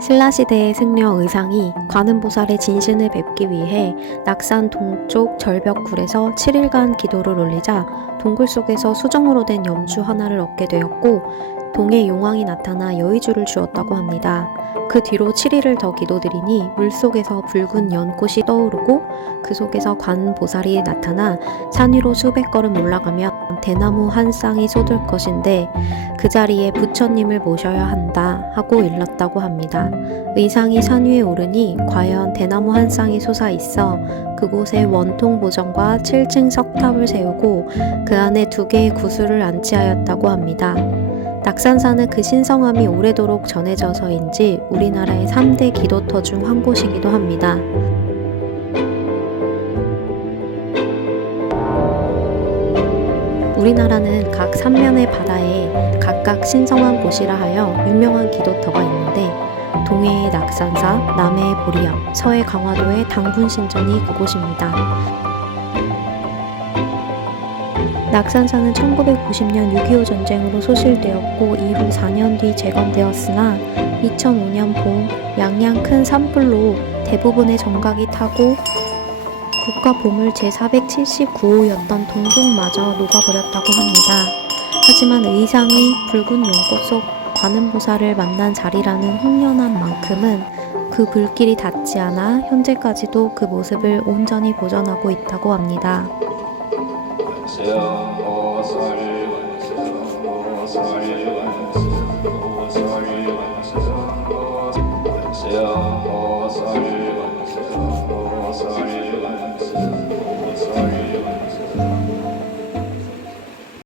신라시대의 승려 의상이 관음보살의 진신을 뵙기 위해 낙산 동쪽 절벽굴에서 7일간 기도를 올리자 동굴 속에서 수정으로 된 염주 하나를 얻게 되었고 동해 용왕이 나타나 여의주를 주었다고 합니다. 그 뒤로 7일을 더 기도드리니 물속에서 붉은 연꽃이 떠오르고 그 속에서 관보살이 나타나 산 위로 수백 걸음 올라가면 대나무 한 쌍이 쏟을 것인데 그 자리에 부처님을 모셔야 한다 하고 일렀다고 합니다. 의상이 산 위에 오르니 과연 대나무 한 쌍이 솟아 있어 그곳에 원통 보정과 7층 석탑을 세우고 그 안에 두 개의 구슬을 안치하였다고 합니다. 낙산사는 그 신성함이 오래도록 전해져서인지 우리나라의 3대 기도터 중 한 곳이기도 합니다. 우리나라는 각 삼면의 바다에 각각 신성한 곳이라 하여 유명한 기도터가 있는데 동해의 낙산사, 남해의 보리암, 서해 강화도의 당군신전이 그곳입니다. 낙산사는 1990년 6.25 전쟁으로 소실되었고 이후 4년 뒤 재건되었으나 2005년 봄 양양 큰 산불로 대부분의 정각이 타고 국가 보물 제479호였던 동족마저 녹아버렸다고 합니다. 하지만 의상이 붉은 연꽃 속 관음보살을 만난 자리라는 홍련한 만큼은 그 불길이 닿지 않아 현재까지도 그 모습을 온전히 보존하고 있다고 합니다. Sorry.